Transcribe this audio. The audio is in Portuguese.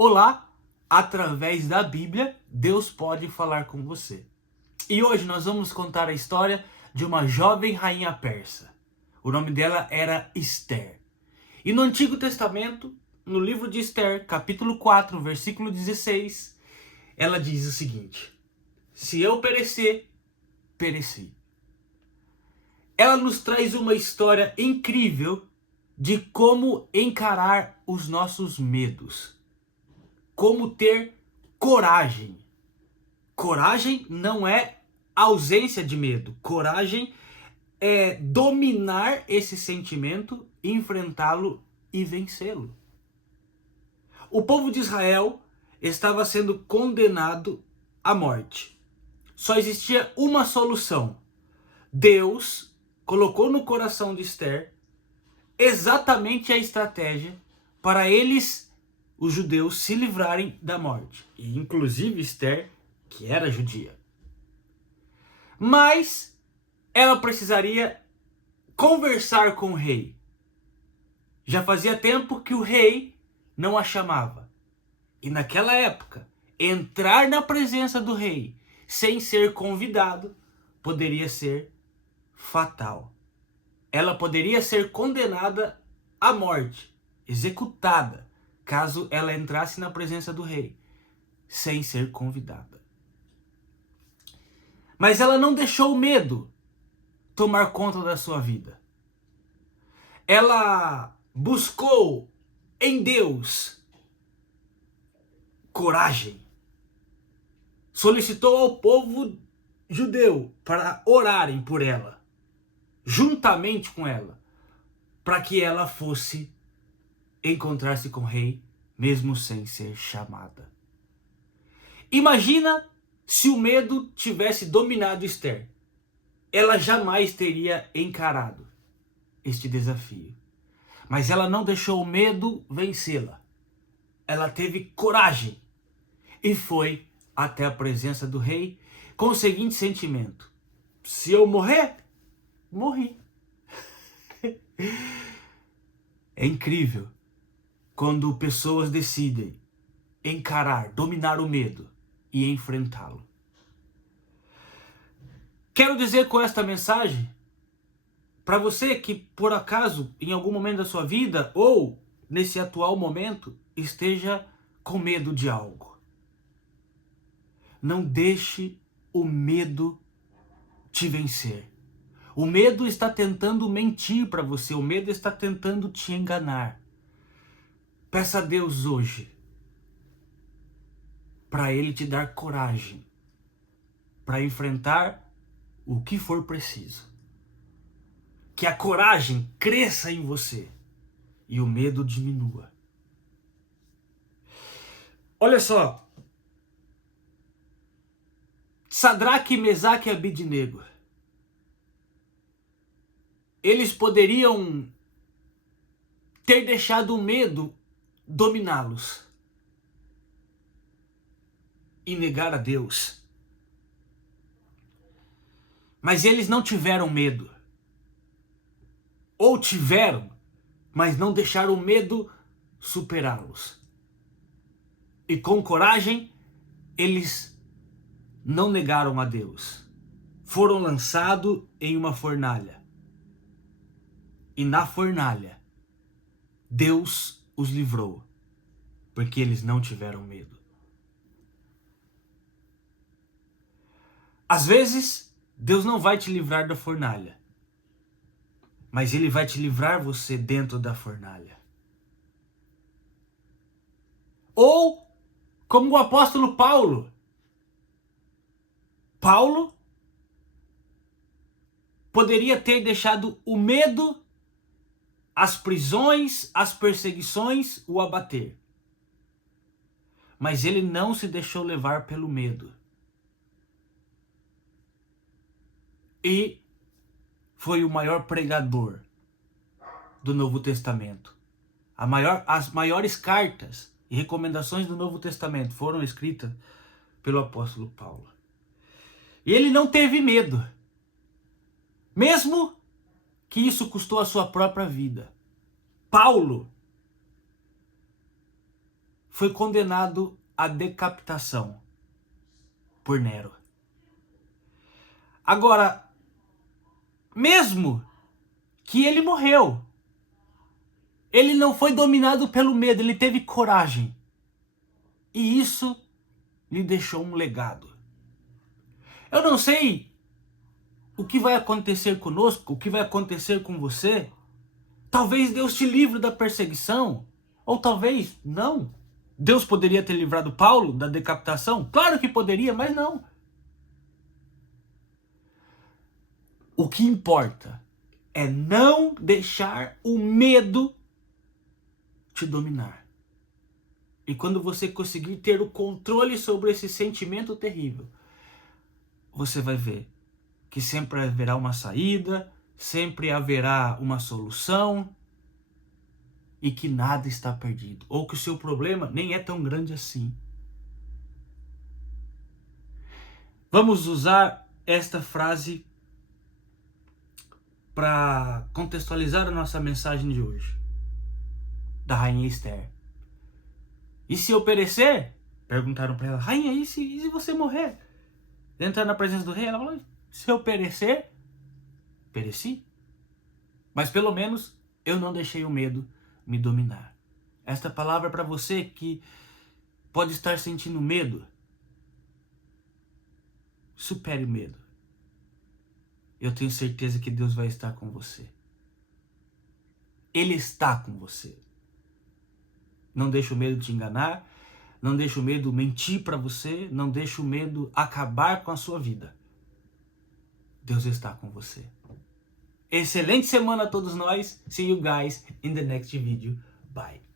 Olá, através da Bíblia, Deus pode falar com você. E hoje nós vamos contar a história de uma jovem rainha persa. O nome dela era Esther. E no Antigo Testamento, no livro de Esther, capítulo 4, versículo 16, ela diz o seguinte: se eu perecer, pereci. Ela nos traz uma história incrível de como encarar os nossos medos. Como ter coragem. Coragem não é ausência de medo. Coragem é dominar esse sentimento, enfrentá-lo e vencê-lo. O povo de Israel estava sendo condenado à morte. Só existia uma solução. Deus colocou no coração de Esther exatamente a estratégia para eles, os judeus, se livrarem da morte. E inclusive Esther, que era judia. Mas ela precisaria conversar com o rei. Já fazia tempo que o rei não a chamava. E naquela época, entrar na presença do rei sem ser convidado poderia ser fatal. Ela poderia ser condenada à morte, executada, caso ela entrasse na presença do rei sem ser convidada. Mas ela não deixou o medo tomar conta da sua vida. Ela buscou em Deus coragem. Solicitou ao povo judeu para orarem por ela, juntamente com ela, para que ela fosse encontrar-se com o rei, mesmo sem ser chamada. Imagina se o medo tivesse dominado Esther. Ela jamais teria encarado este desafio. Mas ela não deixou o medo vencê-la. Ela teve coragem e foi até a presença do rei com o seguinte sentimento: se eu morrer, morri. É incrível quando pessoas decidem encarar, dominar o medo e enfrentá-lo. Quero dizer com esta mensagem, para você que por acaso em algum momento da sua vida ou nesse atual momento esteja com medo de algo. Não deixe o medo te vencer. O medo está tentando mentir para você, o medo está tentando te enganar. Peça a Deus hoje para Ele te dar coragem para enfrentar o que for preciso. Que a coragem cresça em você e o medo diminua. Olha só. Sadraque, Mesaque e Abidnego. Eles poderiam ter deixado o medo dominá-los e negar a Deus. Mas eles não tiveram medo. Ou tiveram, mas não deixaram o medo superá-los. E com coragem, eles não negaram a Deus. Foram lançados em uma fornalha. E na fornalha, Deus os livrou, porque eles não tiveram medo. Às vezes, Deus não vai te livrar da fornalha, mas Ele vai te livrar você dentro da fornalha. Ou, como o apóstolo Paulo. Paulo poderia ter deixado o medo, as prisões, as perseguições o abater. Mas ele não se deixou levar pelo medo. E foi o maior pregador do Novo Testamento. As maiores cartas e recomendações do Novo Testamento foram escritas pelo apóstolo Paulo. E ele não teve medo. Mesmo que isso custou a sua própria vida. Paulo foi condenado à decapitação por Nero. Agora, mesmo que ele morreu, ele não foi dominado pelo medo, ele teve coragem. E isso lhe deixou um legado. Eu não sei o que vai acontecer conosco, o que vai acontecer com você. Talvez Deus te livre da perseguição, ou talvez não. Deus poderia ter livrado Paulo da decapitação? Claro que poderia, mas não. O que importa é não deixar o medo te dominar. E quando você conseguir ter o controle sobre esse sentimento terrível, você vai ver que sempre haverá uma saída, sempre haverá uma solução e que nada está perdido. Ou que o seu problema nem é tão grande assim. Vamos usar esta frase para contextualizar a nossa mensagem de hoje, da rainha Esther. E se eu perecer? Perguntaram para ela, rainha, e se você morrer? Entrar na presença do rei, ela falou, se eu perecer, pereci. Mas pelo menos eu não deixei o medo me dominar. Esta palavra é para você que pode estar sentindo medo. Supere o medo. Eu tenho certeza que Deus vai estar com você. Ele está com você. Não deixe o medo te enganar. Não deixe o medo mentir para você. Não deixe o medo acabar com a sua vida. Deus está com você. Excelente semana a todos nós. See you guys in the next video. Bye.